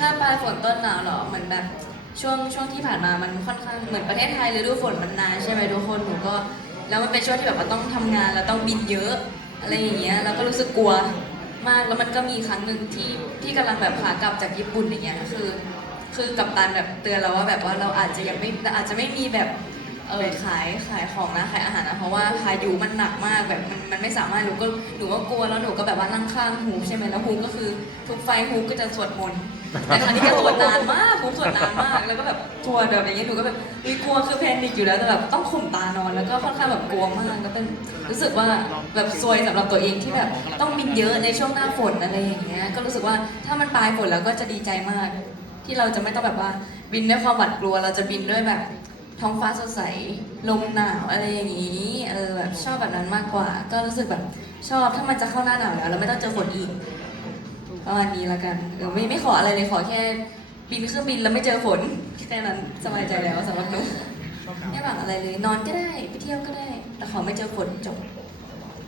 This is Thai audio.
ถ้าปลายฝนต้นหนาวเหรอเหมือนแบบช่วงช่วงที่ผ่านมามันค่อนข้างเหมือนประเทศไทยฤดูฝนมันนานใช่ไหมทุกคนหนูก็แล้วมันเป็นช่วงที่แบบว่าต้องทำงานแล้วต้องบินเยอะอะไรอย่างเงี้ยแล้วก็รู้สึกกลัวมากแล้วมันก็มีครั้งหนึ่งที่ที่กำลังแบบขากลับจากญี่ปุ่นอย่างเงี้ยคือ คือกัปตันแบบเตือนเราว่าแบบว่าเราอาจจะยังไม่อาจจะไม่มีแบบเออขายขายของนะขายอาหารนะ เพราะว่าพายุมันหนักมากแบบมันมันไม่สามารถหนูก็หนูก็กลัวแล้วหนูก็แบบว่านั่งข้างฮูใช่ไหมแล้วฮูก็คือทุกไฟฮูก็จะสวดมนต์แต่ครั้งนี้ก็สวดนานมากฮูสวดนานมาก แล้วก็แบบสวแบบอย่างเงี้ยหนูก็แบบมีกลัวคือแพนิคอยู่แล้วแต่แบบต้องข่มตานอนแล้วก็ค่อนข้างแบบกลัวมากก็เป็นรู้สึกว่าแบบซวยสำหรับตัวเองที่แบบต้องบินเยอะในช่วงหน้าฝนอะไรอย่างเงี้ยก็รู้สึกว่าถ้ามันปลายฝนแล้วก็จะดีใจมาก ที่เราจะไม่ต้องแบบว่าบินด้วยความหวาดกลัวเราจะบินด้วยแบบท้องฟ้าสดใส ลมหนาวอะไรอย่างนี้ อแบบชอบแบบนั้นมากกว่า ก็รู้สึกแบบชอบถ้ามันจะเข้าหน้าหนาวแล้วเราไม่ต้องเจอฝนอีกประมาณนี้ละกันเออไม่ไม่ขออะไรเลยขอแค่บินเครื่องบินแล้วไม่เจอฝนแค่นั้นสบายใจแล้วสำหรับหนูไม่หวังอะไรเลย นอนก็ได้ไปเที่ยวก็ได้ แต่ขอไม่เจอฝนจบ